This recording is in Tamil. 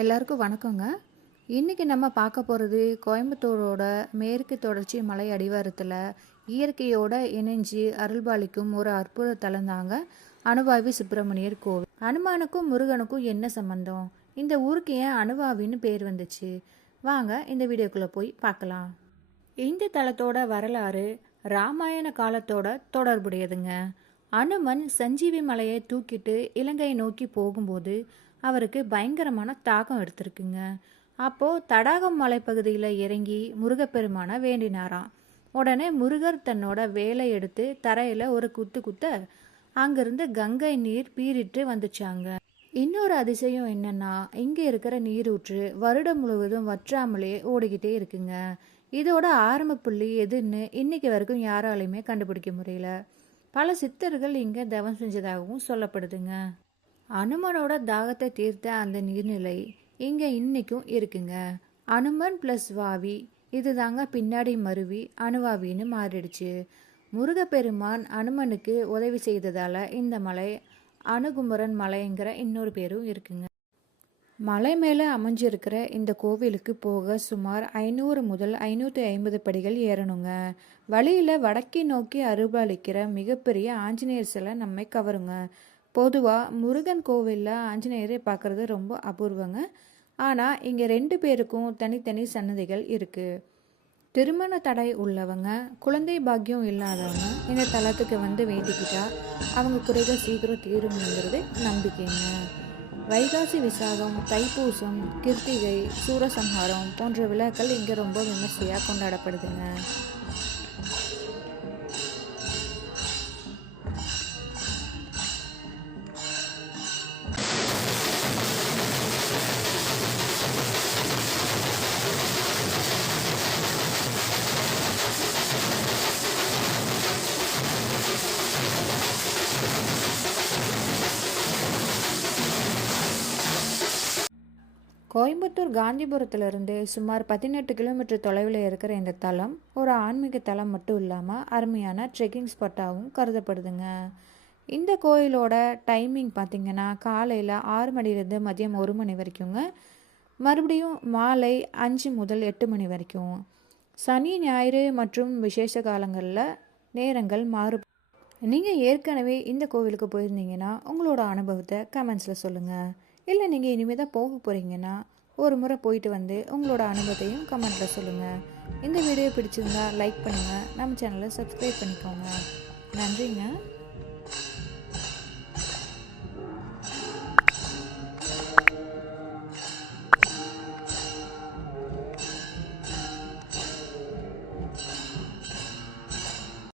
எல்லாருக்கும் வணக்கங்க. இன்றைக்கி நம்ம பார்க்க போகிறது கோயம்புத்தூரோட மேற்கு தொடர்ச்சி மலை அடிவாரத்தில் இயற்கையோட இணைஞ்சு அருள்பாலிக்கும் ஒரு அற்புத தலம் தாங்க அனுவாவி சுப்பிரமணியர் கோவில். அனுமானுக்கும் முருகனுக்கும் என்ன சம்பந்தம்? இந்த ஊருக்கு ஏன் அனுவாவின்னு பேர் வந்துச்சு? வாங்க இந்த வீடியோக்குள்ளே போய் பார்க்கலாம். இந்த தலத்தோட வரலாறு ராமாயண காலத்தோட தொடர்புடையதுங்க. அனுமன் சஞ்சீவி மலையை தூக்கிட்டு இலங்கையை நோக்கி போகும்போது அவருக்கு பயங்கரமான தாகம் எடுத்திருக்குங்க. அப்போது தடாகம் மலைப்பகுதியில் இறங்கி முருகப்பெருமானை வேண்டினாராம். உடனே முருகர் தன்னோட வேலை எடுத்து தரையில் ஒரு குத்த அங்கிருந்து கங்கை நீர் பீரிட்டு வந்துச்சாங்க. இன்னொரு அதிசயம் என்னன்னா, இங்கே இருக்கிற நீரூற்று வருடம் முழுவதும் வற்றாமலே ஓடிக்கிட்டே இருக்குங்க. இதோட ஆரம்ப புள்ளி எதுன்னு இன்னைக்கு வரைக்கும் யாராலையுமே கண்டுபிடிக்க முடியல. பல சித்தர்கள் இங்கே தவம் செஞ்சதாகவும் சொல்லப்படுதுங்க. அனுமனோட தாகத்தை தீர்த்த அந்த நீர்நிலை இங்கே இன்னைக்கும் இருக்குங்க. அனுமன் ப்ளஸ் வாவி இதுதாங்க பின்னாடி மருவி அணுவாவின்னு மாறிடுச்சு. முருகப்பெருமான் அனுமனுக்கு உதவி செய்ததால் இந்த மலை அணுகுமரன் மலைங்கிற இன்னொரு பேரும் இருக்குங்க. மலை மேலே அமைஞ்சிருக்கிற இந்த கோவிலுக்கு போக சுமார் 500 முதல் 550 படிகள் ஏறணுங்க. வழியில் வடக்கே நோக்கி அருள்பாலிக்கிற மிகப்பெரிய ஆஞ்சநேயர் சிலை நம்மை கவருங்க. பொதுவாக முருகன் கோவிலில் ஆஞ்சநேயரை பார்க்குறது ரொம்ப அபூர்வங்க. ஆனால் இங்கே 2 பேருக்கும் தனித்தனி சன்னதிகள் இருக்குது. திருமண தடை உள்ளவங்க, குழந்தை பாக்கியம் இல்லாதவங்க இந்த தலத்துக்கு வந்து வேண்டிக்கிட்டா அவங்க குறைகள் சீக்கிரம் தீருங்கிறது நம்பிக்கைங்க. வைகாசி விசாகம், தைப்பூசம், கிருத்திகை, சூரசம்ஹாரம் போன்ற விழாக்கள் இங்கே ரொம்ப விமர்சையாக கொண்டாடப்படுதுங்க. கோயம்புத்தூர் காந்திபுரத்திலிருந்து சுமார் 18 கிலோமீட்டர் தொலைவில் இருக்கிற இந்த தலம் ஒரு ஆன்மீக தலம் மட்டும் இல்லாமல் அருமையான ட்ரெக்கிங் ஸ்பாட்டாகவும் கருதப்படுதுங்க. இந்த கோயிலோட டைமிங் பார்த்திங்கன்னா காலையில் 6 மணிலேருந்து மதியம் 1 மணி வரைக்குங்க. மறுபடியும் மாலை 5 முதல் 8 மணி வரைக்கும். சனி ஞாயிறு மற்றும் விசேஷ காலங்களில் நேரங்கள் மாறுபடும். நீங்கள் ஏற்கனவே இந்த கோவிலுக்கு போயிருந்தீங்கன்னா உங்களோட அனுபவத்தை கமெண்ட்ஸில் சொல்லுங்கள். இல்லை நீங்கள் இனிமேல் தான் போக போகிறீங்கன்னா ஒரு முறை போயிட்டு வந்து உங்களோட அனுபவத்தையும் கமெண்ட்டில் சொல்லுங்கள். இந்த வீடியோ பிடிச்சிருந்தா லைக் பண்ணுங்கள். நம்ம சேனலை சப்ஸ்கிரைப் பண்ணிக்கோங்க. நன்றிங்க.